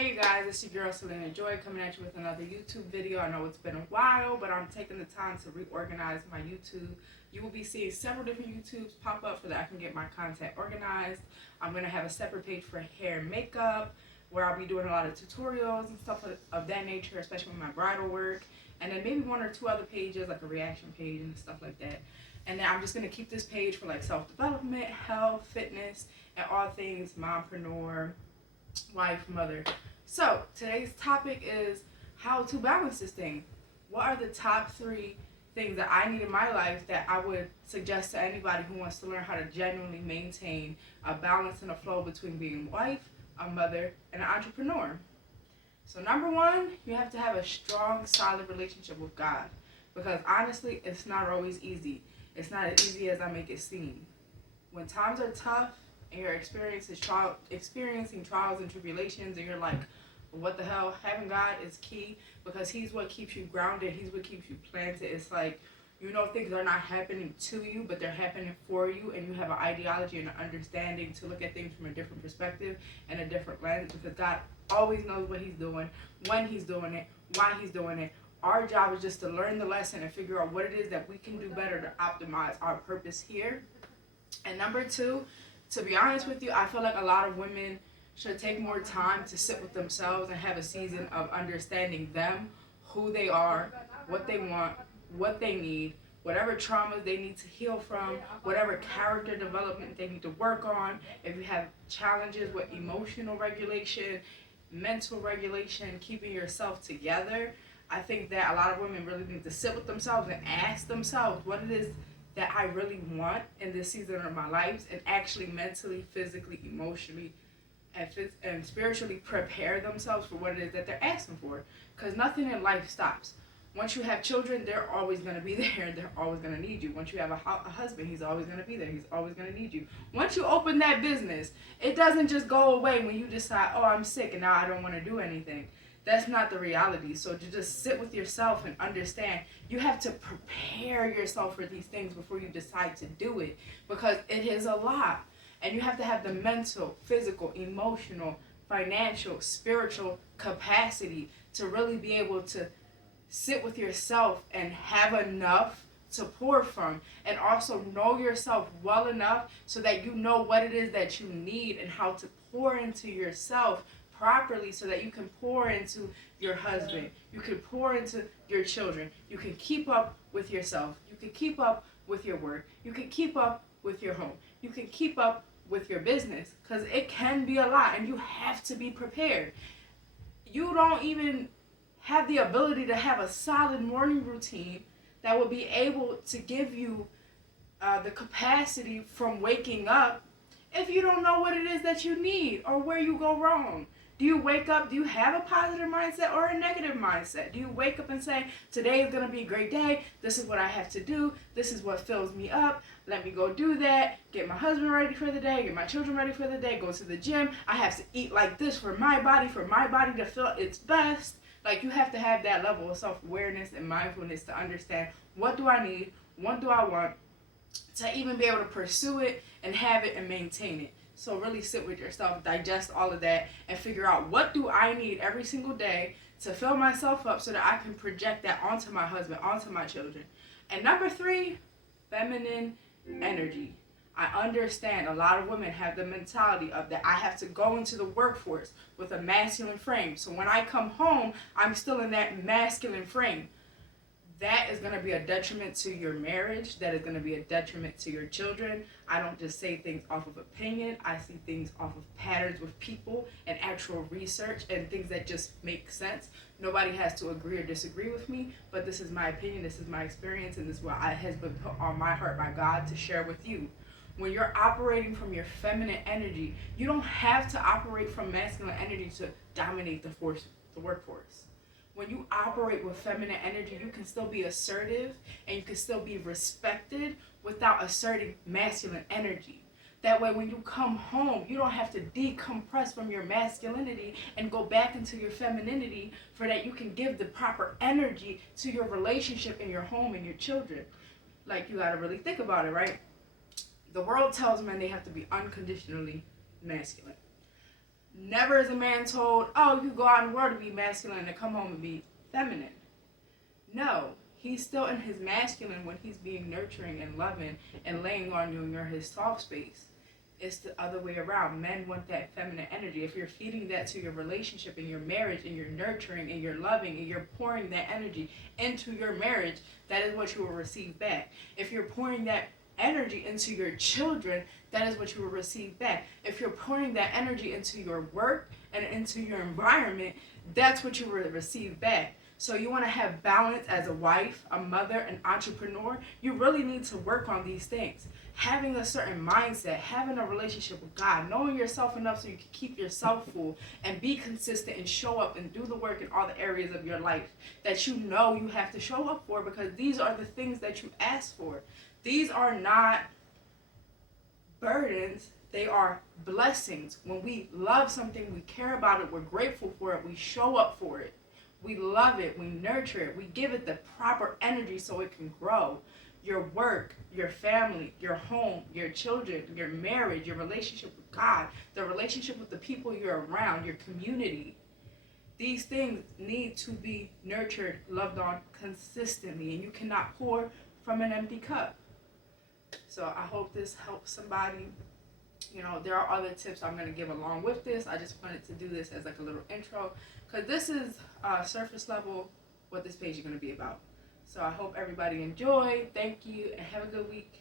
Hey you guys, it's your girl Selena Joy coming at you with another YouTube video. I know it's been a while, but I'm taking the time to reorganize my YouTube. You will be seeing several different YouTubes pop up so that I can get my content organized. I'm going to have a separate page for hair and makeup where I'll be doing a lot of tutorials and stuff of that nature, especially with my bridal work. And then maybe one or two other pages, like a reaction page and stuff like that. And then I'm just going to keep this page for like self-development, health, fitness, and all things mompreneur, wife, mother. So today's topic is how to balance this thing. What are the top 3 things that I need in my life that I would suggest to anybody who wants to learn how to genuinely maintain a balance and a flow between being a wife, a mother, and an entrepreneur? So number 1, you have to have a strong, solid relationship with God, because honestly, it's not always easy. It's not as easy as I make it seem. When times are tough and you're experiencing trials and tribulations, and you're like, what the hell? Having God is key, because He's what keeps you grounded. He's what keeps you planted. It's like, things are not happening to you, but they're happening for you, and you have an ideology and an understanding to look at things from a different perspective and a different lens, because God always knows what He's doing, when He's doing it, why He's doing it. Our job is just to learn the lesson and figure out what it is that we can do better to optimize our purpose here. And number 2, to be honest with you, I feel like a lot of women should take more time to sit with themselves and have a season of understanding them, who they are, what they want, what they need, whatever traumas they need to heal from, whatever character development they need to work on. If you have challenges with emotional regulation, mental regulation, keeping yourself together, I think that a lot of women really need to sit with themselves and ask themselves what it is that I really want in this season of my life, and actually mentally, physically, emotionally, and spiritually prepare themselves for what it is that they're asking for. Because nothing in life stops. Once you have children, they're always going to be there. They're always going to need you. Once you have a husband, he's always going to be there. He's always going to need you. Once you open that business, it doesn't just go away when you decide, oh, I'm sick and now I don't want to do anything. That's not the reality. So to just sit with yourself and understand, you have to prepare yourself for these things before you decide to do it, because it is a lot. And you have to have the mental, physical, emotional, financial, spiritual capacity to really be able to sit with yourself and have enough to pour from, and also know yourself well enough so that you know what it is that you need and how to pour into yourself properly, so that you can pour into your husband, you can pour into your children, you can keep up with yourself, you can keep up with your work, you can keep up with your home, you can keep up with your business, because it can be a lot and you have to be prepared. You don't even have the ability to have a solid morning routine that will be able to give you the capacity from waking up if you don't know what it is that you need or where you go wrong. Do you wake up, do you have a positive mindset or a negative mindset? Do you wake up and say, today is going to be a great day, this is what I have to do, this is what fills me up, let me go do that, get my husband ready for the day, get my children ready for the day, go to the gym, I have to eat like this for my body to feel its best. Like, you have to have that level of self-awareness and mindfulness to understand, what do I need, what do I want, to even be able to pursue it and have it and maintain it. So really sit with yourself, digest all of that, and figure out, what do I need every single day to fill myself up so that I can project that onto my husband, onto my children. And number 3, feminine energy. I understand a lot of women have the mentality of that I have to go into the workforce with a masculine frame. So when I come home, I'm still in that masculine frame. That is going to be a detriment to your marriage. That is going to be a detriment to your children. I don't just say things off of opinion. I see things off of patterns with people and actual research and things that just make sense. Nobody has to agree or disagree with me, but this is my opinion, this is my experience, and this is what has been put on my heart by God to share with you. When you're operating from your feminine energy, you don't have to operate from masculine energy to dominate the workforce. When you operate with feminine energy, you can still be assertive and you can still be respected without asserting masculine energy. That way, when you come home, you don't have to decompress from your masculinity and go back into your femininity, for that you can give the proper energy to your relationship and your home and your children. Like, you got to really think about it, right? The world tells men they have to be unconditionally masculine. Never is a man told, oh, you go out in the world to be masculine and come home and be feminine. No, he's still in his masculine when he's being nurturing and loving and laying on you and you're his soft space. It's the other way around. Men want that feminine energy. If you're feeding that to your relationship and your marriage and you're nurturing and you're loving and you're pouring that energy into your marriage, that is what you will receive back. If you're pouring that energy into your children, that is what you will receive back. If you're pouring that energy into your work and into your environment, that's what you will receive back. So you want to have balance as a wife, a mother, an entrepreneur. You really need to work on these things. Having a certain mindset, having a relationship with God, knowing yourself enough so you can keep yourself full and be consistent and show up and do the work in all the areas of your life that you know you have to show up for, because these are the things that you ask for. These are not burdens, they are blessings. When we love something, we care about it, we're grateful for it, we show up for it. We love it, we nurture it, we give it the proper energy so it can grow. Your work, your family, your home, your children, your marriage, your relationship with God, the relationship with the people you're around, your community. These things need to be nurtured, loved on consistently, and you cannot pour from an empty cup. So I hope this helps somebody. You know, there are other tips I'm going to give along with this. I just wanted to do this as like a little intro, because this is surface level what this page is going to be about. So I hope everybody enjoyed. Thank you, and have a good week.